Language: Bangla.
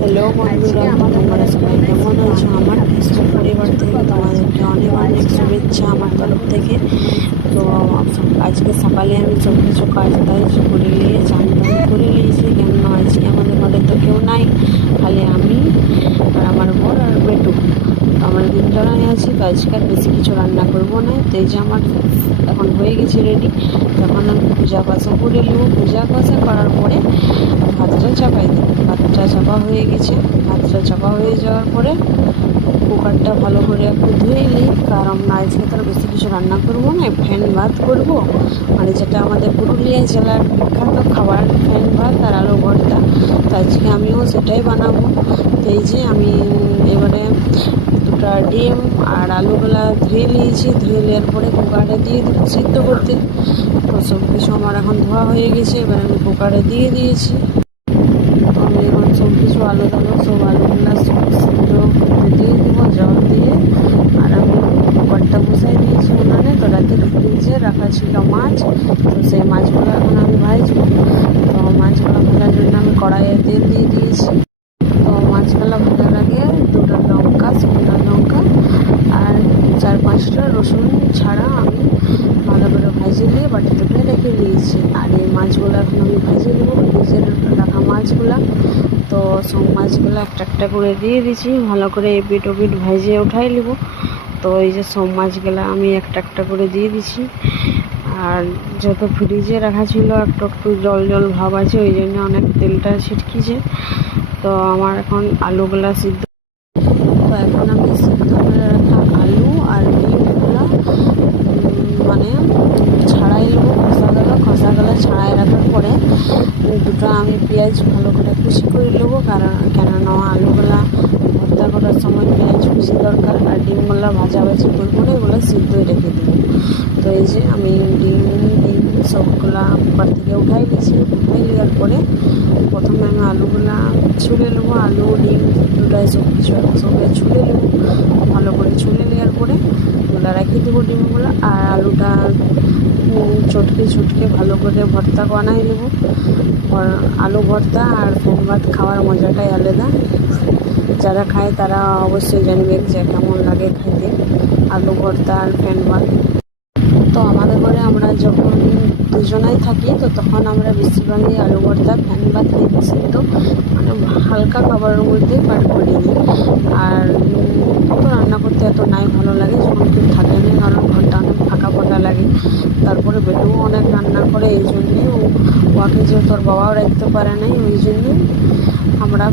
হ্যালো বন্ধুরা, তোমরা সবাই কেমন আছো? আমার কৃষ্ণ পরিবার থেকে তোমাদেরকে অনেক অনেক শুভেচ্ছা আমার তরফ থেকে। তো আজকে সকালে আমি সব কিছু কাজ টাজ করে নিয়ে চান টান করে নিয়েছি, কেননা আজকে আমাদের ঘরে তো কেউ নাই, খালি আমি আর আমার বর আর বেটু। তো আমরা তিনজনাই আছি, তো আজকে আর বেশি কিছু রান্না করবো না। তো এই যে আমার এখন হয়ে গেছে রেডি। তখন আমি পূজা কষা করে নেবো। পূজা কষা করার পরে ভাতটা চাপাই দেবো। ভাতটা চাপা হয়ে গেছে। ভাতটা চাপা হয়ে যাওয়ার পরে কুকারটা ভালো করে একটু ধুয়ে নিই, কারণ আজকে তার বেশি কিছু রান্না করবো না, ফ্যান ভাত করবো, মানে যেটা আমাদের পুরুলিয়া জেলার বিখ্যাত খাবার, ফ্যান ভাত আর আলু ভর্তা। তো আজকে আমিও সেটাই বানাবো। তো এই যে আমি এবারে দুটো ডিম আর আলুগুলা ধুয়ে নিয়েছি। ধুয়ে নেওয়ার পরে কুকারে দিয়ে দেবো সিদ্ধ করতে। তো সব কিছু আমার এখন ধোয়া হয়ে গেছে, এবার আমি কুকারে দিয়ে দিয়েছি। তো আমি এখন সব কিছু আলু সব আলুগুলা সিদ্ধ করতে দিয়ে দেবো জল দিয়ে। আর আমি কুকারটা বসাই দিয়েছি উনানে। তো রাতে ফ্রিজে রাখা ছিল মাছ, তো সেই মাছগুলো এখন আমি ভাজবো। তো মাছগুলো ভাজার জন্য আমি কড়াইয়ে তেল দিয়ে দিয়েছি। তো মাছগুলো ভাজার আগে দুটো লঙ্কা, শুকনো লঙ্কা আর 4-5টা রসুন ছাড়া আমি ভালো করে ভাজিয়ে নিয়ে বাটিতে রেখে দিয়েছি। আর এই মাছগুলো এখন আমি ভাজিয়ে নেবো, ফ্রিজে রাখা মাছগুলো। তো সব মাছগুলো একটা একটা করে দিয়ে দিয়েছি, ভালো করে এপিট ওপিট ভাজিয়ে উঠাই নেবো। তো এই যে সব মাছগুলো আমি একটা একটা করে দিয়ে দিছি। আর যত ফ্রিজে রাখা ছিল একটু একটু জল জল ভাব আছে, ওই জন্য অনেক তেলটা ছিটকিছে। তো আমার এখন আলুগুলা সিদ্ধ। তো এখন আমি সিদ্ধ করে রাখা আলু আর ডিমগুলো মানে ছাড়াই নেবো। খোসাগুলো ছাড়াই রাখার পরে দুটো আমি পেঁয়াজ ভালো করে কুচি করে নেবো, কারণ কেননা আলুগুলা ভর্তা করার সময় পেঁয়াজ কুচি দরকার। আর ডিমগুলো ভাজাভাজি করবো না, এগুলো সিদ্ধই রেখে দেবো। তো এই যে আমি ডিম সবগুলা কুকার থেকে উঠাই দিয়েছি। উঠাই নেওয়ার পরে প্রথমে আমি আলুগুলা ছুলে নেবো। আলু ডিম দুটাই সব কিছু একসঙ্গে ছুলে নেবো। ভালো করে ছুলে নেওয়ার পরে ওগুলো রেখে দেবো ডিমগুলো। আর আলুটা চটকে ভালো করে ভর্তা বানাই নেবো। আলু ভর্তা আর ফ্যান ভাত খাওয়ার মজাটাই আলাদা। যারা খায় তারা অবশ্যই জানবে যে কেমন লাগে খাইতে আলু ভর্তা আর ফ্যান ভাত। তো আমাদের ঘরে আমরা যখন দুজনাই থাকি, তো তখন আমরা বেশিরভাগই আলু ভর্তা ফ্যান ভাত সিদ্ধ মানে হালকা খাবারের মধ্যে পার করি নিই। আর অত রান্না করতে এত নাই ভালো লাগে যখন কেউ থাকে না, কারণ ঘরটা অনেক ফাঁকা ফাঁকা লাগে। তারপরে বেটুও অনেক রান্না করে, এই জন্যে ওকে যেহেতু ওর বাবাও রাখতে পারে নাই, ওই জন্যই আমরা